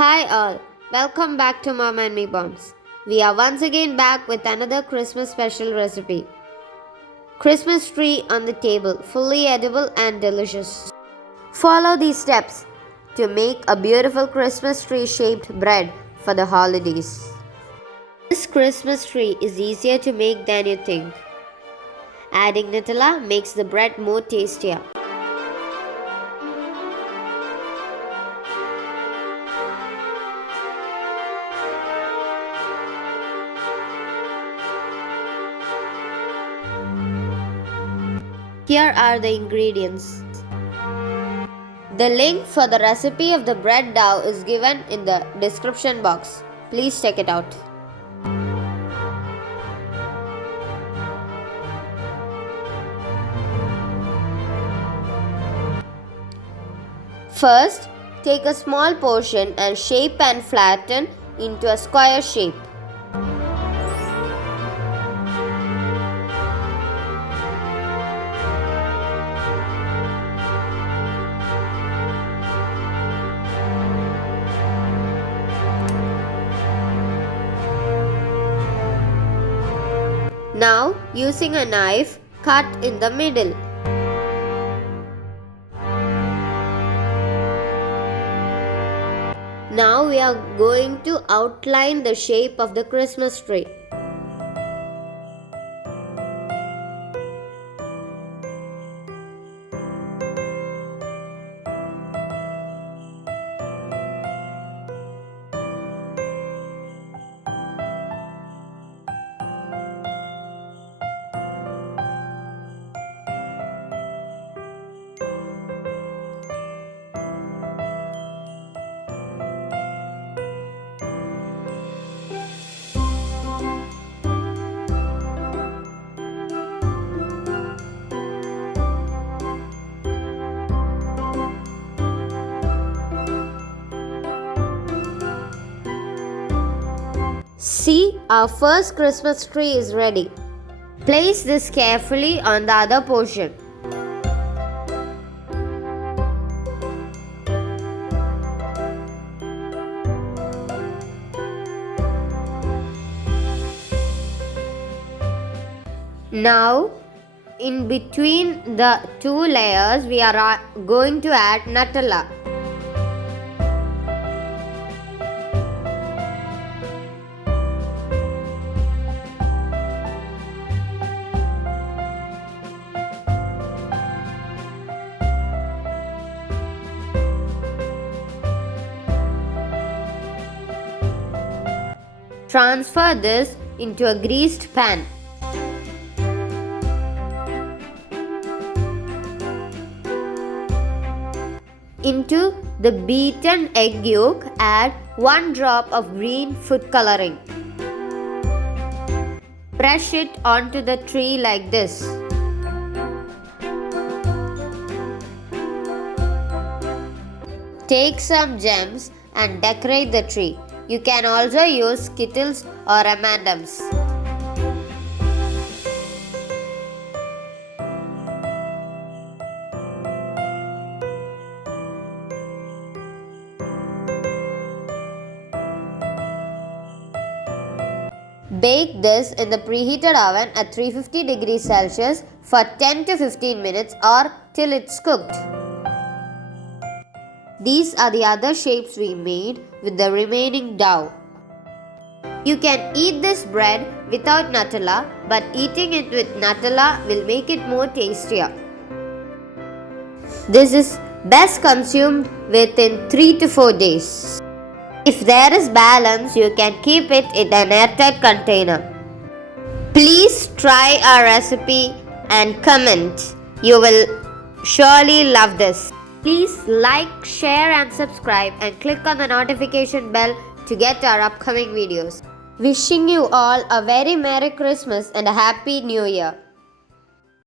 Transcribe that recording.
Hi all, welcome back to Mom and Me Bombs. We are once again back with another Christmas special recipe. Christmas tree on the table, fully edible and delicious. Follow these steps to make a beautiful Christmas tree shaped bread for the holidays. This Christmas tree is easier to make than you think. Adding Nutella makes the bread more tastier. Here are the ingredients. The link for the recipe of the bread dough is given in the description box. Please check it out. First, take a small portion and shape and flatten into a square shape. Now, using a knife, cut in the middle. Now we are going to outline the shape of the Christmas tree. See, our first Christmas tree is ready. Place this carefully on the other portion. Now, in between the two layers, we are going to add Nutella. Transfer this into a greased pan. Into the beaten egg yolk, add 1 drop of green food coloring. Brush it onto the tree like this. Take some gems and decorate the tree. You can also use skittles or M&Ms. Bake this in the preheated oven at 350 degrees Celsius for 10 to 15 minutes or till it's cooked. These are the other shapes we made with the remaining dough. You can eat this bread without Nutella, but eating it with Nutella will make it more tastier. This is best consumed within 3 to 4 days. If there is balance, you can keep it in an airtight container. Please try our recipe and comment. You will surely love this. Please like, share and subscribe and click on the notification bell to get our upcoming videos. Wishing you all a very Merry Christmas and a Happy New Year.